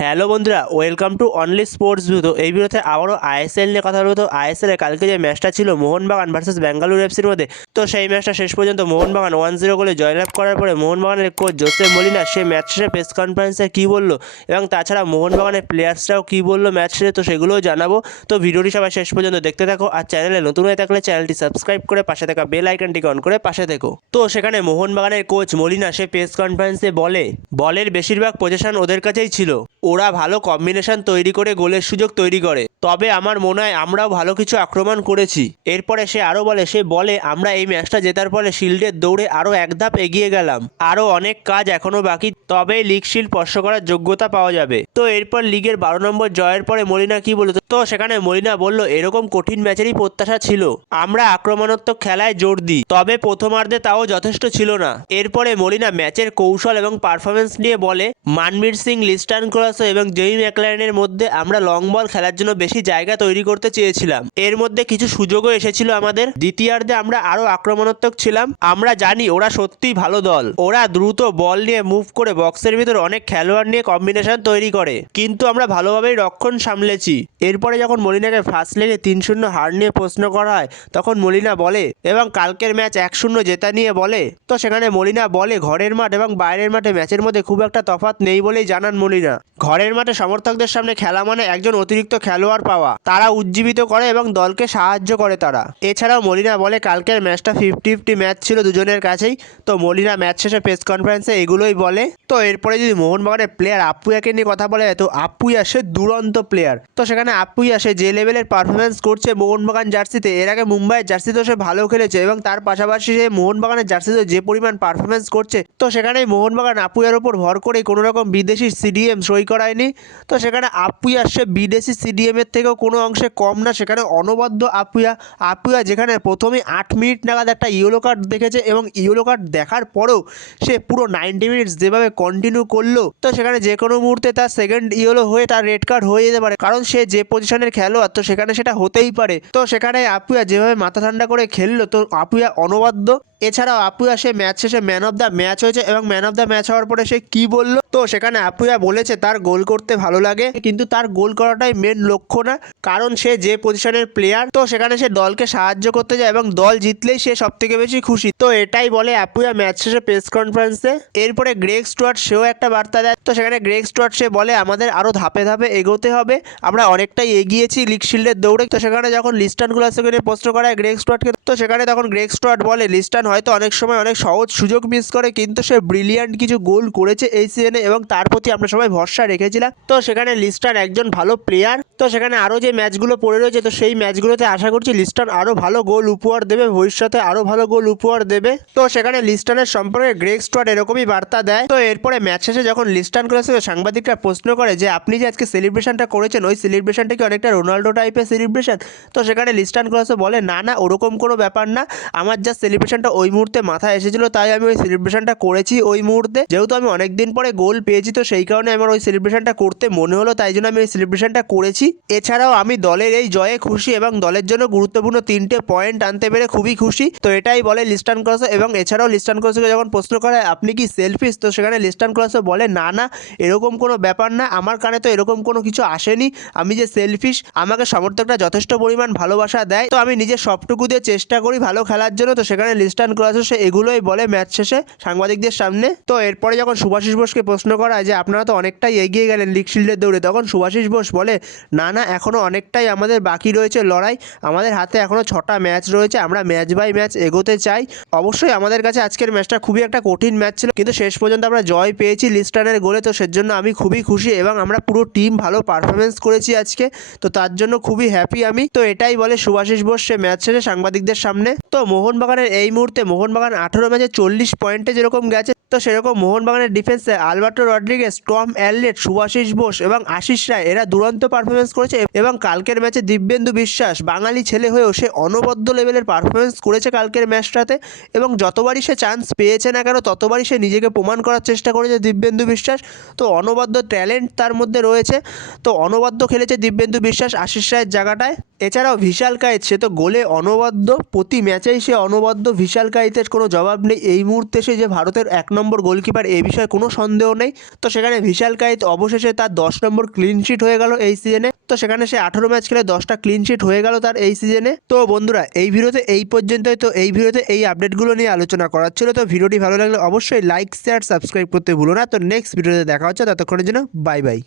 Hello বন্ধুরা, welcome to only sports view তো এই ভিডিওতে আবারও আইএসএল নিয়ে কথা বলব। তো আইএসএল কালকে যে ম্যাচটা ছিল, মোহনবাগান ভার্সেস বেঙ্গালুরু এফসির মধ্যে, তো সেই ম্যাচটা শেষ পর্যন্ত মোহনবাগান ওয়ান জিরো গোলে জয়লাভ করার পরে মোহনবাগানের কোচ জোসে মলিনা সে ম্যাচ শেষে প্রেস কনফারেন্সে কী বলল এবং তাছাড়া মোহনবাগানের প্লেয়ার্সরাও কী বলল ম্যাচ শেষে, তো সেগুলোও জানাব। তো ভিডিওটি সবাই শেষ পর্যন্ত দেখতে থাকো আর চ্যানেলে নতুন হয়ে থাকলে চ্যানেলটি সাবস্ক্রাইব করে পাশে থাকা বেল আইকনটিকে অন করে পাশে থেকো। তো সেখানে মোহনবাগানের কোচ মলিনা সে প্রেস কনফারেন্সে বলে, বলের বেশিরভাগ পজিশন ওদের কাছেই ছিল। ওরা ভালো কম্বিনেশন তৈরি করে গোলের সুযোগ তৈরি করে। তবে আমার মনে হয় আমরাও ভালো কিছু আক্রমণ করেছি। এরপরে সে আরও বলে, সে বলে, আমরা এই ম্যাচটা জেতার ফলে শিল্ডের দৌড়ে আরও এক ধাপ এগিয়ে গেলাম। আরও অনেক কাজ এখনও বাকি, তবেই লিগ শিল্ড স্পর্শ করার যোগ্যতা পাওয়া যাবে। তো এরপর লিগের বারো নম্বর জয়ের পরে মলিনা কি বলতো তো সেখানে মলিনা বলল, এরকম কঠিন ম্যাচেরই প্রত্যাশা ছিল। আমরা আক্রমণাত্মক খেলায় জোর দিই, তবে প্রথমার্ধে তাও যথেষ্ট ছিল না। এরপরে মলিনা ম্যাচের কৌশল এবং পারফরমেন্স নিয়ে বলে, মানবীর সিং, লিস্টার্ন ক্রস এবং জেই ম্যাকলাইনের মধ্যে আমরা লং বল খেলার জন্য বেশি জায়গা তৈরি করতে চেয়েছিলাম। এর মধ্যে কিছু সুযোগও এসেছিল আমাদের। দ্বিতীয়ার্ধে আমরা আরও আক্রমণাত্মক ছিলাম। আমরা জানি ওরা সত্যিই ভালো দল। ওরা দ্রুত বল নিয়ে মুভ করে বক্সের ভিতর অনেক খেলোয়াড় নিয়ে কম্বিনেশন তৈরি করে। কিন্তু আমরা ভালোভাবেই রক্ষণ সামলেছি। এরপরে যখন মলিনাকে ফার্স্ট লেগে তিন শূন্য হার নিয়ে প্রশ্ন করা হয়, তখন মলিনা বলে, এবং কালকের ম্যাচ এক শূন্য জেতা নিয়ে বলে? তো সেখানে মলিনা বলে, ঘরের মাঠ এবং বাইরের মাঠে ম্যাচের মধ্যে খুব একটা তফাৎ নেই বলেই জানান মলিনা। ঘরের মাঠে সমর্থকদের সামনে খেলা মানে একজন অতিরিক্ত খেলোয়াড় পাওয়া। তারা উজ্জীবিত করে এবং দলকে সাহায্য করে তারা। এছাড়াও মলিনা বলে, কালকের ম্যাচটা ফিফটি ফিফটি ম্যাচ ছিল দুজনের কাছেই। তো মলিনা ম্যাচ শেষে প্রেস কনফারেন্সে এগুলোই বলে। তো এরপরে যদি মোহনবাগানের প্লেয়ার আপুয়াকে নিয়ে কথা বলে তো আপুইয়া সে দুরন্ত প্লেয়ার তো সেখানে আপুইয়া সে যে লেভেলের পারফরমেন্স করছে মোহনবাগান জার্সিতে, এর আগে মুম্বাইয়ের জার্সিতেও সে ভালো খেলেছে এবং তার পাশাপাশি সে মোহনবাগানের জার্সিতে যে পরিমাণ পারফরমেন্স করছে, তো সেখানে মোহনবাগান আপুয়ার উপর ভর করে কোনো রকম বিদেশি সিডিএম সই করায়নি। তো সেখানে আপুইয়া সে বিদেশি সিডিএম এর থেকেও কোনো অংশে কম না। সেখানে অনবদ্য আপুয়া আপুয়া যেখানে প্রথমে আট মিনিট নাগাদ একটা ইয়েলো কার্ড দেখেছে এবং ইয়েলো কার্ড দেখার পরেও সে পুরো নাইনটি মিনিটস যেভাবে কন্টিনিউ করল, তো সেখানে যে কোনো মুহূর্তে তার সেকেন্ড ইয়েলো হয়ে তার রেড কার্ড হয়ে যেতে পারে। কারণ সে যে পজিশনের খেলোয়াড়, তো সেখানে সেটা হতেই পারে। তো সেখানে আপুয়া যেভাবে মাথা ঠান্ডা করে খেললো, তো আপুয়া অনবাদ্য এছাড়াও আপুয়া, সে ম্যাচ শেষে ম্যান অফ দ্য ম্যাচ হয়েছে এবং ম্যান অফ দ্য ম্যাচ হওয়ার পরে সে কি বলল? তো সেখানে আপুয়া বলেছে তার গোল করতে ভালো লাগে, কিন্তু তার গোল করাটাই মেন লক্ষ্য না, কারণ সে যে পজিশনের প্লেয়ার তো সেখানে সে দলকে সাহায্য করতে যায় এবং দল জিতলেই সে সব থেকে বেশি খুশি। তো এটাই বলে আপুয়া ম্যাচ শেষে প্রেস কনফারেন্সে এরপরে গ্রেগ স্টুয়ার্ট সেও একটা বার্তা দেয়, তো সেখানে গ্রেগ স্টুয়ার্ট সে বলে, আমাদের আরও ধাপে ধাপে এগোতে হবে, আমরা অনেকটাই এগিয়েছি লিগ শিল্ডের দৌড়ে। তো সেখানে যখন লিস্টান গুলাসকে নিয়ে প্রশ্ন করা হয় গ্রেগ স্টুয়ার্টকে তো সেখানে তখন গ্রেগ স্টুয়ার্ট বলে লিস্টান হয়তো অনেক সময় অনেক সহজ সুযোগ মিস করে, কিন্তু সে ব্রিলিয়ান্ট কিছু গোল করেছে এই সিজনে এবং তার প্রতি আমরা সবাই ভরসা রেখেছিলাম। তো সেখানে লিস্টান একজন ভালো প্লেয়ার তো সেখানে আরও যে ম্যাচগুলো পড়ে রয়েছে, তো সেই ম্যাচগুলোতে আশা করছি লিস্টান আরও ভালো গোল উপহার দেবে, ভবিষ্যতে আরও ভালো গোল উপহার দেবে। তো সেখানে লিস্টানের সম্পর্কে গ্রেক স্টুয়ার্ট এরকমই বার্তা দেয়। তো এরপরে ম্যাচ শেষে যখন লিস্টান ক্লাসে সাংবাদিকরা প্রশ্ন করে যে, আপনি যে আজকে সেলিব্রেশনটা করেছেন, ওই সেলিব্রেশনটা কি অনেকটা রোনাল্ডো টাইপের সেলিব্রেশন তো সেখানে লিস্টান ক্লাসে বলে, না না, ওরকম কোনো ব্যাপার না। আমার যা সেলিব্রেশনটা ওই মুহূর্তে মাথায় এসেছিল, তাই আমি ওই সেলিব্রেশনটা করেছি ওই মুহূর্তে। যেহেতু আমি অনেক দিন পরে গোল পেয়েছি, তো সেই কারণে আমার ওই সেলিব্রেশনটা করতে মনে হলো, তাই জন্য আমি ওই সেলিব্রেশনটা করেছি। এছাড়াও আমি দলের এই জয়ে খুশি এবং দলের জন্য গুরুত্বপূর্ণ তিনটে পয়েন্ট আনতে পেরে খুবই খুশি। তো এটাই বলে লিস্টান ক্রস এবং এছাড়াও লিস্টান ক্রসকে যখন প্রশ্ন করা আপনি কি সেলফিস তো সেখানে লিস্টান ক্রসও বলে, না না, এরকম কোনো ব্যাপার না। আমার কানে তো এরকম কোনো কিছু আসেনি। আমি যে সেলফিশ আমাকে সমর্থকরা যথেষ্ট পরিমাণ ভালোবাসা দেয়। তো আমি নিজের সবটুকু দিয়ে চেষ্টা করি ভালো খেলার জন্য। তো সেখানে লিস্টান ক্রসও সে এগুলোই বলে। ম্যাচ শেষে সাংবাদিকদের সামনে। তো এরপরে যখন সুভাষিস বোসকে প্রশ্ন করা হয় যে, আপনারা তো অনেকটাই এগিয়ে গেলেন লিগ শিল্ডের দৌড়ে। তখন সুভাষিস বোস বলে, না না এখনও অনেকটাই আমাদের বাকি রয়েছে লড়াই। আমাদের হাতে এখনও ছটা ম্যাচ রয়েছে। আমরা ম্যাচ বাই ম্যাচ এগোতে চাই। অবশ্যই আমাদের কাছে আজকের ম্যাচটা খুবই একটা কঠিন ম্যাচ ছিল, কিন্তু শেষ পর্যন্ত আমরা জয় পেয়েছি লিস্টানের গোলে। তো সেজন্য আমি খুবই খুশি এবং আমরা পুরো টিম ভালো পারফরমেন্স করেছি আজকে। তো তার জন্য খুবই হ্যাপি আমি। তো এটাই বলে সুভাষিস বোস সে ম্যাচ শেষে সাংবাদিকদের সামনে। তো মোহনবাগানের এই মুহূর্তে মোহনবাগান আঠেরো ম্যাচে চল্লিশ পয়েন্টে যেরকম গেছে, তো সেরকম মোহনবাগানের ডিফেন্সে Alberto Rodriguez Tom Aldred, Subhasish Bose এবং আশিস রায় এরা দুরন্ত পারফরমেন্স করেছে এবং কালকের ম্যাচে দিব্যেন্দু বিশ্বাস, বাঙালি ছেলে হয়েও সে অনবদ্য লেভেলের পারফরমেন্স করেছে কালকের ম্যাচটাতে এবং যতবারই সে চান্স পেয়েছে না কেন, ততবারই সে নিজেকে প্রমাণ করার চেষ্টা করেছে দিব্যেন্দু বিশ্বাস। তো অনবদ্য ট্যালেন্ট তার মধ্যে রয়েছে, তো অনবদ্য খেলেছে দিব্যেন্দু বিশ্বাস আশিস রায়ের জায়গাটায়। এছাড়াও ভিশাল কায়েত, সে তো গোলে অনবদ্য, প্রতি ম্যাচেই সে অনবদ্য ভিশাল কায়েতের কোনো জবাব নেই। এই মুহূর্তে সে যে ভারতের এক নম্বর গোলকিপার এই বিষয়ে কোনো সন্দেহ নেই। তো সেখানে ভিশাল কায়েত অবশেষে তার দশ নম্বর ক্লিনশিট হয়ে গেল এই সিজনে তো সেখানে সে আঠারো ম্যাচ খেলে দশটা ক্লিনশিট হয়ে গেল তার এই সিজনে তো বন্ধুরা, এই ভিডিওতে এই পর্যন্তই। তো এই ভিডিওতে এই আপডেটগুলো নিয়ে আলোচনা করার ছিল। তো ভিডিওটি ভালো লাগলে অবশ্যই লাইক শেয়ার সাবস্ক্রাইব করতে ভুলো না। তো নেক্সট ভিডিওতে দেখা হচ্ছে। ততক্ষণের জন্য বাই বাই